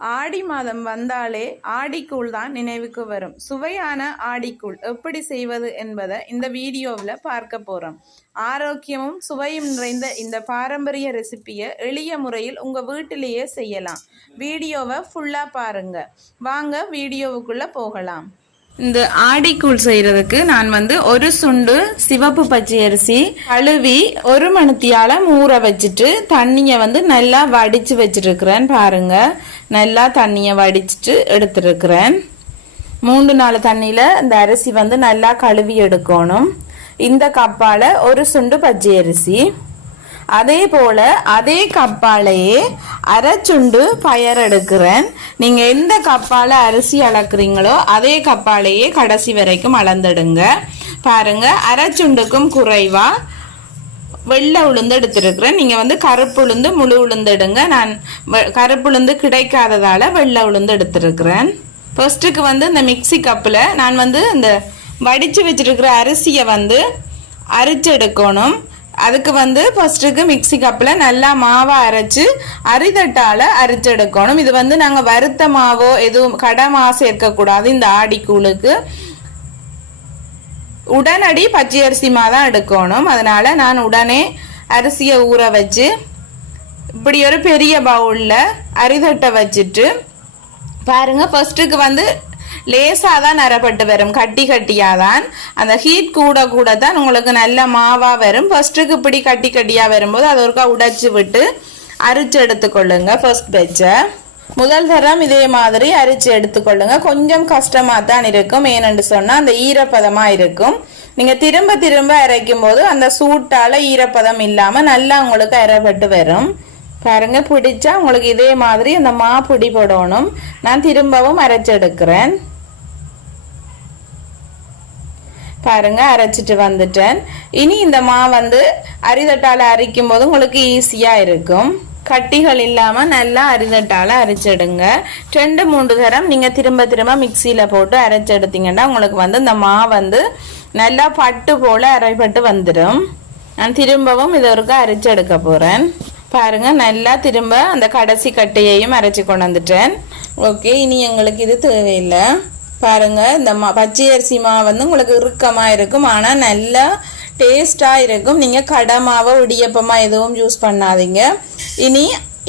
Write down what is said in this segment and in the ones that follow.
ஆடி மாதம் வந்தாலே ஆடிக்கூழ் தான் நினைவுக்கு வரும். சுவையான ஆடிக்கூழ் எப்படி செய்வது என்பதை இந்த வீடியோவில் பார்க்க போகிறோம். ஆரோக்கியமும் சுவையும் நிறைந்த இந்த பாரம்பரிய ரெசிப்பியை எளிய முறையில் உங்கள் வீட்டிலேயே செய்யலாம். வீடியோவை ஃபுல்லாக பாருங்கள். வாங்க வீடியோவுக்குள்ளே போகலாம். இந்த ஆடிக்கூழ் செய்யறதுக்கு நான் ஒரு சுண்டு சிவப்பு பச்சை அரிசி கழுவி ஒரு மணித்தியால ஊற வச்சுட்டு தண்ணிய நல்லா வடிச்சு வச்சிருக்கிறேன். பாருங்க, நல்லா தண்ணிய வடிச்சிட்டு எடுத்திருக்கிறேன். 3-4 தண்ணியில இந்த அரிசி நல்லா கழுவி எடுக்கணும். இந்த கப்பால ஒரு சுண்டு பச்சை அரிசி, அதே போல அதே கப்பாலேயே அரைச்சுண்டு பயர் எடுக்கிறேன். நீங்க எந்த கப்பால அரிசி அளக்குறீங்களோ அதே கப்பாலேயே கடைசி வரைக்கும் அளந்துடுங்க. பாருங்க, அரைச்சுண்டுக்கும் குறைவா வெள்ளை உளுந்து எடுத்திருக்கிறேன். நீங்க கருப்பு உளுந்து முழு உளுந்து எடுங்க. நான் கருப்பு உளுந்து கிடைக்காததால வெள்ளை உளுந்து எடுத்திருக்கிறேன். ஃபர்ஸ்ட்டுக்கு இந்த மிக்சி கப்பில் நான் இந்த வடிச்சு வச்சிருக்கிற அரிசியை அரிச்சு எடுக்கணும். அதுக்கு ஃபர்ஸ்ட்டுக்கு மிக்சி கப்பில் நல்லா மாவை அரைச்சு அரிதட்டால் அரிச்செடுக்கணும். இது நாங்கள் வறுத்த மாவோ எதுவும் கடை மாவு சேர்க்கக்கூடாது. இந்த ஆடிக்கூழுக்கு உடனடி பச்சை அரிசி மா தான் எடுக்கணும். அதனால நான் உடனே அரிசியை ஊற வச்சு இப்படி ஒரு பெரிய பவுலில் அரிதட்டை வச்சுட்டு பாருங்க, ஃபர்ஸ்ட்டுக்கு லேசாக தான் நரப்பட்டு வரும், கட்டி கட்டியாக தான். அந்த ஹீட் கூட கூட தான் உங்களுக்கு நல்ல மாவாக வரும். ஃபர்ஸ்ட்டுக்கு இப்படி கட்டி கட்டியாக வரும்போது அது ஒருக்கா உடைச்சி விட்டு அரிச்சு எடுத்துக்கொள்ளுங்க. ஃபர்ஸ்ட் பேட்சை முதல் தரம் இதே மாதிரி அரிச்சு எடுத்துக்கொள்ளுங்க. கொஞ்சம் கஷ்டமாக தான் இருக்கும், ஏனென்று சொன்னால் அந்த ஈரப்பதமாக இருக்கும். நீங்கள் திரும்ப திரும்ப அரைக்கும் போது அந்த சூட்டால் ஈரப்பதம் இல்லாமல் நல்லா உங்களுக்கு அரைப்பட்டு வரும். பாருங்க, பிடிச்சா உங்களுக்கு இதே மாதிரி அந்த மா பிடி போடணும். நான் திரும்பவும் அரைச்செடுக்கிறேன். பாருங்க, அரைச்சிட்டு வந்துட்டேன். இனி இந்த மா அரிதட்டால அரைக்கும் போது உங்களுக்கு ஈஸியா இருக்கும். கட்டிகள் இல்லாம நல்லா அரிதட்டால அரைச்செடுங்க. 2-3 தரம் நீங்க திரும்ப திரும்ப மிக்சியில போட்டு அரைச்செடுத்தீங்கன்னா உங்களுக்கு இந்த மா நல்லா பட்டு போல அரைப்பட்டு வந்துடும். நான் திரும்பவும் இதை ஒருக்கா அரைச்செடுக்க போறேன். பாருங்க, நல்லா திரும்ப அந்த கடைசி கட்டையையும் அரைச்சி கொண்டு வந்துட்டேன். ஓகே, இனி எங்களுக்கு இது தேவையில்லை. பாருங்க, இந்த பச்சை அரிசி மா உங்களுக்கு இறுக்கமா இருக்கும், ஆனா நல்லா டேஸ்டா இருக்கும். நீங்க கடை மாவோ இடியப்பமா எதுவும் யூஸ் பண்ணாதீங்க. இனி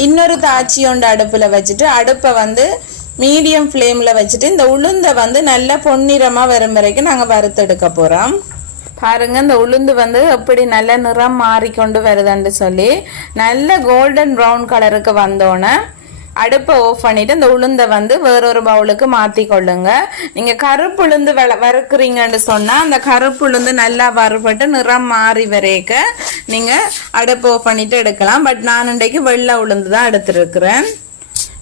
இன்னொரு தாச்சி ஒன்று அடுப்புல வச்சுட்டு அடுப்பை மீடியம் ஃப்ளேம்ல வச்சுட்டு இந்த உளுந்தை நல்லா பொன்னிறமா வரும் வரைக்கும் நாங்க வறுத்தெடுக்க போறோம். பாருங்க, இந்த உளுந்து எப்படி நல்ல நிறம் மாறிக்கொண்டு வருதுன்னு சொல்லி நல்ல கோல்டன் ப்ரௌன் கலருக்கு வந்தோன்னே அடுப்பை ஆஃப் பண்ணிட்டு இந்த உளுந்தை வேறொரு பவுலுக்கு மாற்றி கொள்ளுங்க. நீங்கள் கருப்பு உளுந்து வறுக்குறீங்கன்னு சொன்னால் அந்த கருப்பு உளுந்து நல்லா வறுபட்டு நிறம் மாறி வரைக்க நீங்கள் அடுப்பை ஆஃப் பண்ணிட்டு எடுக்கலாம். பட் நான் இன்றைக்கு வெள்ளை உளுந்து தான் எடுத்துருக்கிறேன்.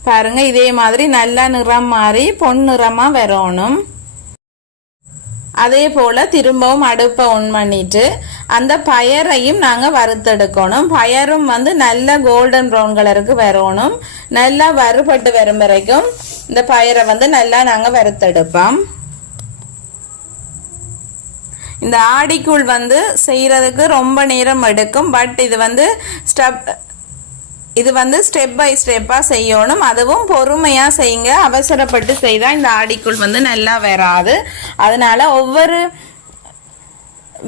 பாருங்க, இதே மாதிரி நல்லா நிறம் மாறி பொன் நிறமாக வரணும். அதே போல திரும்பவும் அடுப்பை ஆன் பண்ணிட்டு அந்த பயரையும் நாங்க வறுத்தெடுக்கணும். பயரும் நல்ல கோல்டன் ப்ரௌன் கலருக்கு வரணும். நல்லா வறுபட்டு வரும் வரைக்கும் இந்த பயரை நல்லா நாங்க வறுத்தெடுப்போம். இந்த ஆடிக்கூழ் செய்யறதுக்கு ரொம்ப நேரம் எடுக்கும். பட் இது ஸ்டெப் பை ஸ்டெப்பா செய்யணும். அதுவும் பொறுமையா செய்யுங்க. அவசரப்பட்டு செய்தா இந்த ஆடிக்கூழ் நல்லா வராது. அதனால ஒவ்வொரு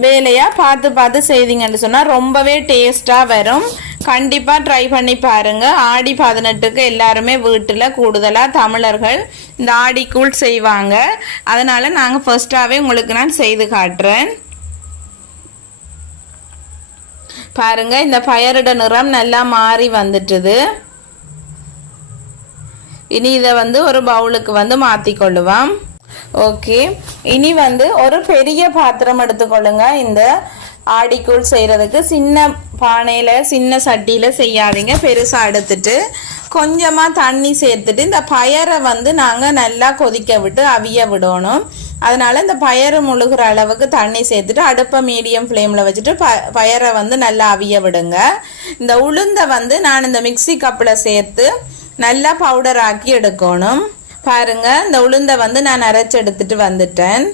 வேலையா பார்த்து பார்த்து செய்தீங்கன்னு சொன்னா ரொம்பவே டேஸ்டா வரும். கண்டிப்பா ட்ரை பண்ணி பாருங்க. ஆடி 18க்கு எல்லாருமே வீட்டுல கூடுதலா தமிழர்கள் இந்த ஆடிக்கூழ் செய்வாங்க. அதனால நாங்க ஃபர்ஸ்டாவே உங்களுக்கு நான் செய்து காட்டுறேன். பாருங்க, இந்த பயரோட நிறம் நல்லா மாறி வந்துட்டுது. இனி இதை ஒரு பவுலுக்கு மாற்றி கொள்ளுவோம். ஓகே, இனி ஒரு பெரிய பாத்திரம் எடுத்துக்கொள்ளுங்க. இந்த ஆடிக்கூழ் செய்யறதுக்கு சின்ன பானையில சின்ன சட்டியில செய்யாதீங்க. பெருசா எடுத்துட்டு கொஞ்சமா தண்ணி சேர்த்துட்டு இந்த பயரை நாங்க நல்லா கொதிக்க விட்டு அவிய விடணும். அதனால இந்த பயறு முழுகிற அளவுக்கு தண்ணி சேர்த்துட்டு அடுப்பை மீடியம் ஃப்ளேம்ல வச்சுட்டு பயரை நல்லா அவிய விடுங்க. இந்த உளுந்தை நான் இந்த மிக்சி கப்ல சேர்த்து நல்லா பவுடர் ஆக்கி எடுக்கணும். பாருங்க, இந்த உளுந்தை நான் அரைச்சு எடுத்துட்டு வந்துட்டேன்.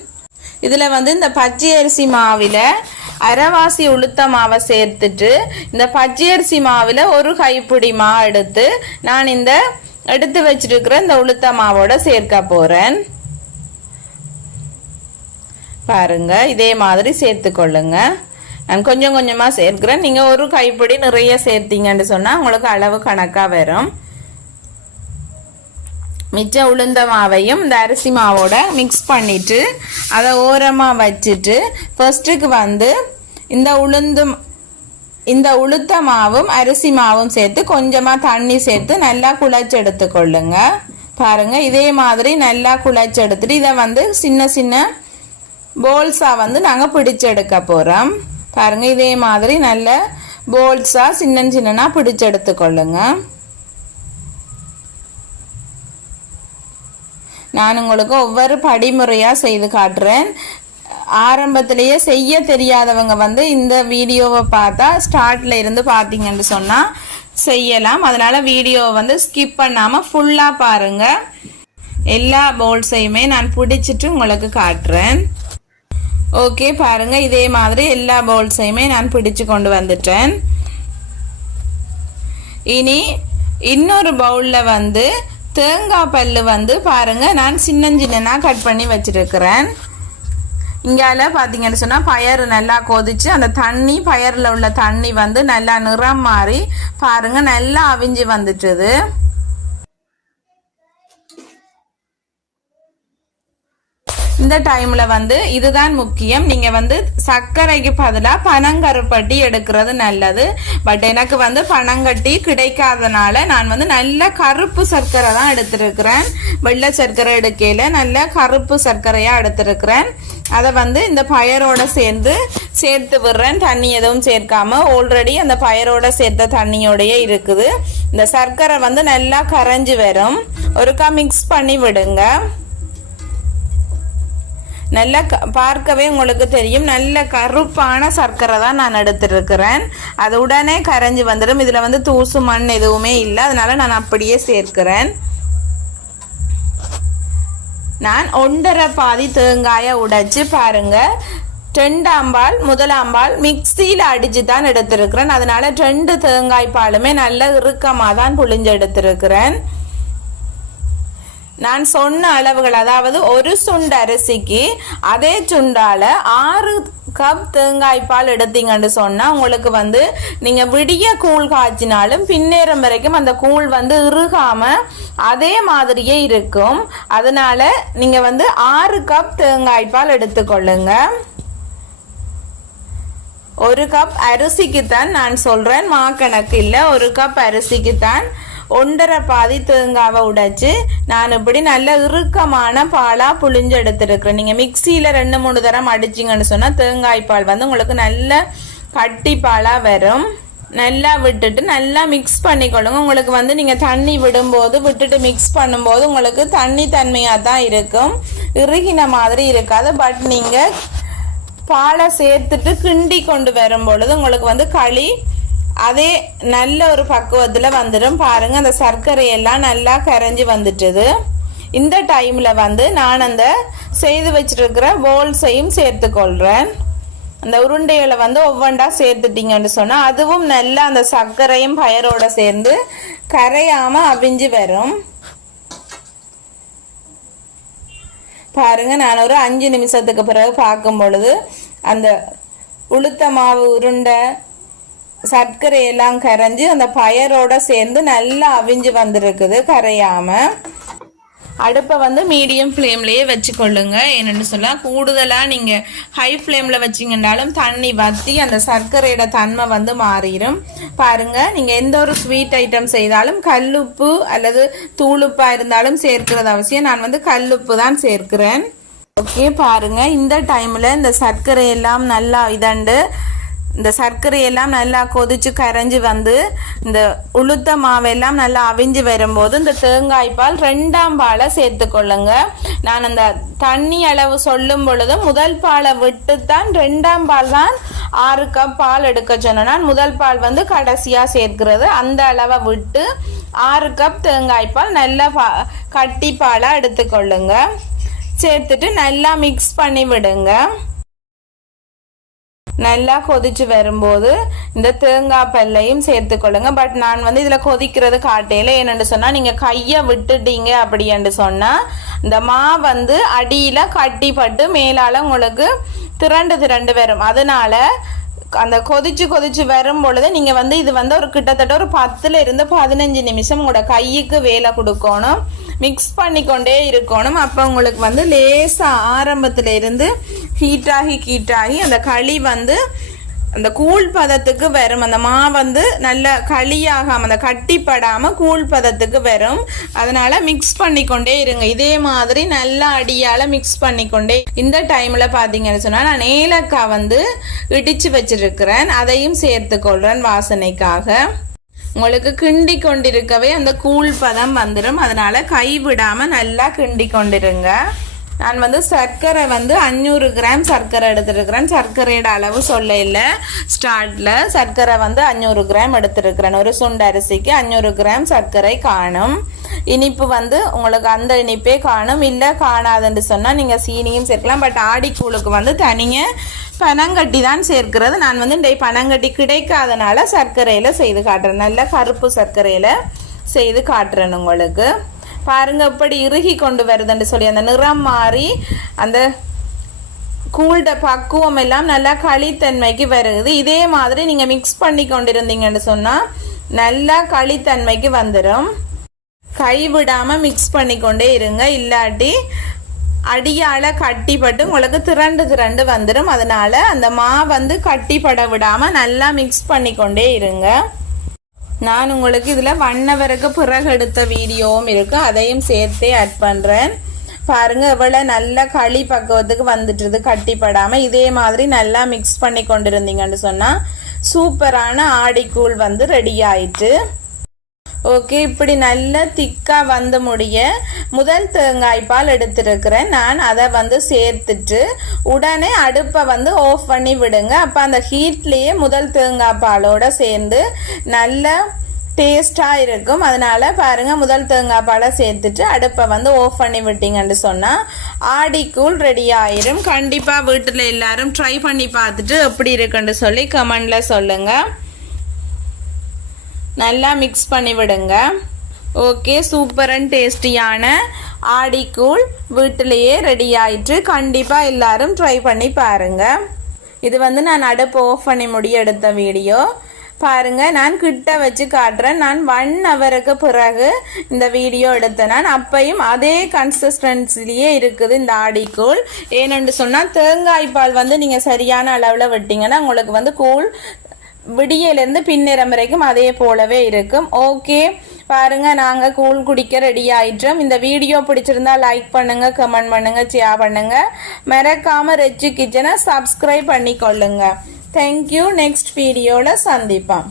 இதுல இந்த பச்சை அரிசி மாவில அரைவாசி உளுத்த மாவை சேர்த்துட்டு இந்த பச்சை அரிசி மாவில் ஒரு கைப்பிடி மா எடுத்து நான் இந்த எடுத்து வச்சிருக்கிற இந்த உளுத்த மாவோட சேர்க்க போறேன். பாருங்க இதே மாதிரி சேர்த்து கொள்ளுங்க. நான் கொஞ்சம் கொஞ்சமா சேர்க்கிறேன். நீங்க ஒரு கைப்பிடி நிறைய சேர்த்தீங்கன்னு சொன்னா உங்களுக்கு அளவு கணக்கா வரும். மிச்ச உளுந்த மாவையும் இந்த அரிசி மாவோட மிக்ஸ் பண்ணிட்டு அதை ஓரமா வச்சுட்டு ஃபர்ஸ்ட்டுக்கு வந்து இந்த உளுத்த மாவும் அரிசி மாவும் சேர்த்து கொஞ்சமா தண்ணி சேர்த்து நல்லா குழைச்சு எடுத்துக்கொள்ளுங்க. பாருங்க இதே மாதிரி நல்லா குழைச்சு எடுத்துட்டு இதை வந்து சின்ன சின்ன போல்ஸா வந்து நாங்க பிடிச்சு எடுக்க போறோம். பாருங்க இதே மாதிரி நல்ல போல்ஸா சின்ன சின்னனா பிடிச்சு எடுத்துக்கொள்ளுங்க. நான் உங்களுக்கு ஒவ்வொரு படிமுறையா செய்து காட்டுறேன். ஆரம்பத்திலேயே செய்ய தெரியாதவங்க வந்து இந்த வீடியோவை பார்த்தா ஸ்டார்ட்ல இருந்து பார்த்தீங்கன்னு சொன்னா செய்யலாம். அதனால வீடியோவை வந்து ஸ்கிப் பண்ணாம ஃபுல்லா பாருங்க. எல்லா போல்ஸையுமே நான் பிடிச்சிட்டு உங்களுக்கு காட்டுறேன். ஓகே பாருங்க இதே மாதிரி எல்லா போல்ஸையுமே நான் பிடிச்சு கொண்டு வந்துட்டேன். இனி இன்னொரு பவுல்ல வந்து தேங்காய் பல்லு வந்து பாருங்க நான் சின்ன சின்னனா கட் பண்ணி வச்சிருக்கிறேன். இங்கால பாத்தீங்கன்னு சொன்னா பயறு நல்லா கொதிச்சு அந்த தண்ணி பயறுல உள்ள தண்ணி வந்து நல்லா நிறம் மாறி பாருங்க நல்லா அவிஞ்சு வந்துட்டுது. இந்த டைம்ல வந்து இதுதான் முக்கியம். நீங்க வந்து சர்க்கரைக்கு பதிலாக பனங்கருப்பட்டி எடுக்கிறது நல்லது. பட் எனக்கு வந்து பனங்கட்டி கிடைக்காதனால நான் வந்து நல்ல கருப்பு சர்க்கரை தான் எடுத்திருக்கிறேன். வெள்ளை சர்க்கரை எடுக்கையில நல்ல கருப்பு சர்க்கரையா எடுத்திருக்கிறேன். அதை வந்து இந்த பயரோட சேர்த்து விடுறேன். தண்ணி எதுவும் சேர்க்காம ஆல்ரெடி அந்த பயரோட சேர்த்த தண்ணியோடய இருக்குது. இந்த சர்க்கரை வந்து நல்லா கரைஞ்சு வரும். ஒருக்கா மிக்ஸ் பண்ணி விடுங்க. நல்லா பார்க்கவே உங்களுக்கு தெரியும் நல்ல கருப்பான சர்க்கரை தான் நான் எடுத்துருக்கிறேன். அது உடனே கரைஞ்சி வந்துடும். இதுல வந்து தூசு மண் எதுவுமே இல்லை. அதனால நான் அப்படியே சேர்க்கிறேன். நான் 1.5 பாதி தேங்காயை உடைச்சு பாருங்க 2 முதலாம்பால் மிக்சியில அடிச்சு தான் எடுத்திருக்கிறேன். அதனால 2 தேங்காய் பாலுமே நல்ல இறுக்கமா தான் புழிஞ்சு எடுத்திருக்கிறேன். நான் சொன்ன அளவுகள் அதாவது ஒரு சுண்டு அரிசிக்கு அதே சுண்டால 6 கப் தேங்காய் பால் எடுத்தீங்கன்னு சொன்னா உங்களுக்கு வந்து நீங்க விடிய கூழ் காய்ச்சினாலும் பின்னேறம் வரைக்கும் அந்த கூழ் வந்து இறுகாம அதே மாதிரியே இருக்கும். அதனால நீங்க வந்து 6 கப் தேங்காய் பால் எடுத்துக்கொள்ளுங்க. 1 கப் அரிசிக்கு தான் நான் சொல்றேன், மாக்கணக்கு இல்லை. 1 கப் அரிசிக்கு தான் 1.5 பாதி தேங்காவை உடைச்சு நான் இப்படி நல்ல இறுக்கமான பாலா புழிஞ்சு எடுத்துருக்கிறேன். நீங்க மிக்சியில 2-3 தரம் அடிச்சிங்கன்னு சொன்னா தேங்காய் பால் வந்து உங்களுக்கு நல்ல கட்டி பாலா வரும். நல்லா விட்டுட்டு நல்லா மிக்ஸ் பண்ணிக்கொள்ளுங்க. உங்களுக்கு வந்து நீங்க தண்ணி விடும்போது விட்டுட்டு மிக்ஸ் பண்ணும்போது உங்களுக்கு தண்ணி தன்மையா தான் இருக்கும், இறுகின மாதிரி இருக்காது. பட் நீங்க பாலை சேர்த்துட்டு கிண்டி கொண்டு வரும் பொழுது உங்களுக்கு வந்து களி அதே நல்ல ஒரு பக்குவத்துல வந்துடும். பாருங்க அந்த சர்க்கரையெல்லாம் நல்லா கரைஞ்சி வந்துட்டுது. இந்த டைம்ல வந்து நான் அந்த செய்து வச்சிருக்கிற போல்ஸையும் சேர்த்து கொள்றேன். அந்த உருண்டைகளை வந்து ஒவ்வொன்றா சேர்த்துட்டீங்கன்னு சொன்னா அதுவும் நல்லா அந்த சர்க்கரையும் பயரோட சேர்ந்து கரையாம அவிஞ்சு வரும். பாருங்க நான் ஒரு 5 நிமிஷத்துக்கு பிறகு பார்க்கும் பொழுது அந்த உளுத்த மாவு உருண்டை சர்க்கரை எல்லாம் கரைஞ்சி அந்த பயரோட சேர்ந்து நல்லா அவிஞ்சு வந்திருக்குது கரையாம. அடுப்பை வந்து மீடியம் ஃப்ளேம்லயே வச்சுக்கொள்ளுங்க. என்னன்னு சொல்ல கூடுதலா நீங்க ஹை ஃப்ளேம்ல வச்சிங்கன்னாலும் தண்ணி வத்தி அந்த சர்க்கரையோட தன்மை வந்து மாறிடும். பாருங்க நீங்க எந்த ஒரு ஸ்வீட் ஐட்டம் செய்தாலும் கல்லுப்பு அல்லது தூளுப்பா இருந்தாலும் சேர்க்கிறது அவசியம். நான் வந்து கல்லுப்பு தான் சேர்க்கிறேன். ஓகே பாருங்க இந்த டைம்ல இந்த சர்க்கரை எல்லாம் நல்லா இந்த சர்க்கரையெல்லாம் நல்லா கொதிச்சு கரைஞ்சி வந்து இந்த உளுத்த மாவெல்லாம் நல்லா அவிஞ்சு வரும்போது இந்த தேங்காய் பால் 2ஆம் பாலை சேர்த்து கொள்ளுங்க. நான் அந்த தண்ணி அளவு சொல்லும் பொழுது முதல் பாலை விட்டுத்தான் 2ஆம் பால் தான் 6 கப் பால் எடுக்க சொன்னேன். முதல் பால் வந்து கடைசியா சேர்க்கிறது. அந்த அளவை விட்டு 6 கப் தேங்காய் பால் நல்லா கட்டி பாலா எடுத்துக்கொள்ளுங்க. சேர்த்துட்டு நல்லா மிக்ஸ் பண்ணி விடுங்க. நல்லா கொதிச்சு வரும்போது இந்த தேங்காய் பல்லையும் சேர்த்துக்கொள்ளுங்க. பட் நான் வந்து இதுல கொதிக்கிறது காட்டையில என்னன்னு சொன்னா, நீங்க கைய விட்டுட்டீங்க அப்படின்னு சொன்னா இந்த மா வந்து அடியில கட்டிப்பட்டு மேலால உங்களுக்கு திரண்டு வரும். அதனால அந்த கொதிச்சு வரும் பொழுது நீங்க வந்து இது வந்து ஒரு கிட்டத்தட்ட ஒரு 10 இருந்து 15 நிமிஷம் உங்களோட கைக்கு வேலை கொடுக்கணும். மிக்ஸ் பண்ணிக்கொண்டே இருக்கணும். அப்ப உங்களுக்கு வந்து லேசா ஆரம்பத்துல இருந்து ஹீட் ஆகி அந்த களி வந்து அந்த கூழ் பதத்துக்கு வரும். அந்த மா வந்து நல்ல களியாகாம அந்த கட்டிப்படாம கூழ் பதத்துக்கு வரும். அதனால மிக்ஸ் பண்ணிக்கொண்டே இருங்க. இதே மாதிரி நல்லா அடியால மிக்ஸ் பண்ணிக்கொண்டே. இந்த டைம்ல பாத்தீங்கன்னு சொன்னா நான் ஏலக்காய் வந்து இடிச்சு வச்சிருக்கிறேன், அதையும் சேர்த்து கொள்றேன் வாசனைக்காக. உங்களுக்கு கிண்டி கொண்டிருக்கவே அந்த கூழ் பதம் வந்துடும். அதனால கைவிடாம நல்லா கிண்டி கொண்டிருங்க. நான் வந்து சர்க்கரை வந்து 500 கிராம் சர்க்கரை எடுத்துருக்கிறேன். சர்க்கரையோட அளவு சொல்ல இல்லை, ஸ்டார்ட்ல சர்க்கரை வந்து 500 கிராம் எடுத்துருக்கிறேன். ஒரு சுண்டு அரிசிக்கு 500 கிராம் சர்க்கரை காணும். இனிப்பு வந்து உங்களுக்கு அந்த இனிப்பே காணும். இல்லை காணாதுன்னு சொன்னால் நீங்கள் சீனியும் சேர்க்கலாம். பட் ஆடிக்கூழுக்கு வந்து தனியாக பனங்கட்டி தான் சேர்க்கிறது. நான் வந்து இந்த பனங்கட்டி கிடைக்காதனால சர்க்கரையில் செய்து காட்டுறேன். நல்ல கருப்பு சர்க்கரையில் செய்து காட்டுறேன் உங்களுக்கு. பாருங்க எப்படி இறுகி கொண்டு வருதுன்னு சொல்லி அந்த நிறம் மாறி அந்த கூழ்ட பக்குவம் எல்லாம் நல்லா களித்தன்மைக்கு வருது. இதே மாதிரி நீங்க மிக்ஸ் பண்ணி கொண்டிருந்தீங்கன்னு சொன்னா நல்லா களித்தன்மைக்கு வந்துடும். கைவிடாம மிக்ஸ் பண்ணி கொண்டே இருங்க, இல்லாட்டி அடியால கட்டிப்பட்டு உங்களுக்கு திரண்டு வந்துடும். அதனால அந்த மா வந்து கட்டிப்பட விடாம நல்லா மிக்ஸ் பண்ணி கொண்டே இருங்க. நான் உங்களுக்கு இதில் 1 ஹவருக்கு பிறகு எடுத்த வீடியோவும் இருக்கு, அதையும் சேர்த்தே ஆட் பண்ணுறேன். பாருங்க எவ்வளோ நல்ல களி பக்குவத்துக்கு வந்துட்டுது கட்டிப்படாம. இதே மாதிரி நல்லா மிக்ஸ் பண்ணி கொண்டிருந்தீங்கன்னு சொன்னால் சூப்பரான ஆடிக்கூழ் வந்து ரெடி ஆயிட்டு. ஓகே, இப்படி நல்ல திக்கா வந்து முடிய முதல் தேங்காய் பால் எடுத்திருக்கிறேன். நான் அதை வந்து சேர்த்துட்டு உடனே அடுப்பை வந்து ஆஃப் பண்ணி விடுங்க. அப்போ அந்த ஹீட்லேயே முதல் தேங்காய் பாலோட சேர்ந்து நல்ல டேஸ்டாக இருக்கும். அதனால பாருங்க முதல் தேங்காய் பாலை சேர்த்துட்டு அடுப்பை வந்து ஆஃப் பண்ணி விட்டீங்கன்னு சொன்னால் ஆடிக்கூழ் ரெடி ஆயிரும். கண்டிப்பாக வீட்டில் எல்லாரும் ட்ரை பண்ணி பார்த்துட்டு எப்படி இருக்குன்னு சொல்லி கமெண்ட்ல சொல்லுங்க. நல்லா மிக்ஸ் பண்ணி விடுங்க. ஓகே, சூப்பர் அண்ட் டேஸ்டியான ஆடிக்கூழ் வீட்டிலேயே ரெடி ஆயிட்டு. கண்டிப்பாக எல்லாரும் ட்ரை பண்ணி பாருங்க. இது வந்து நான் அடுப்பு ஆஃப் பண்ணி முடிய எடுத்த வீடியோ. பாருங்க, நான் கிட்ட வச்சு காட்டுறேன். நான் 1 ஹவருக்கு பிறகு இந்த வீடியோ எடுத்தேன். நான் அப்பையும் அதே கன்சிஸ்டன்சிலேயே இருக்குது இந்த ஆடிக்கூழ். ஏனென்று சொன்னால் தேங்காய் பால் வந்து நீங்கள் சரியான அளவில் விட்டீங்கன்னா உங்களுக்கு வந்து கூழ் விடியிலிருந்து பின்னிறம் வரைக்கும் அதே போலவே இருக்கும். ஓகே, பாருங்க நாங்கள் கூழ் குடிக்க ரெடி ஆயிட்டோம். இந்த வீடியோ பிடிச்சிருந்தா லைக் பண்ணுங்க, கமெண்ட் பண்ணுங்க, ஷேர் பண்ணுங்க. மறக்காம ரெச்சி கிச்சனை சப்ஸ்கிரைப் பண்ணி கொள்ளுங்க. தேங்க்யூ. நெக்ஸ்ட் வீடியோல சந்திப்போம்.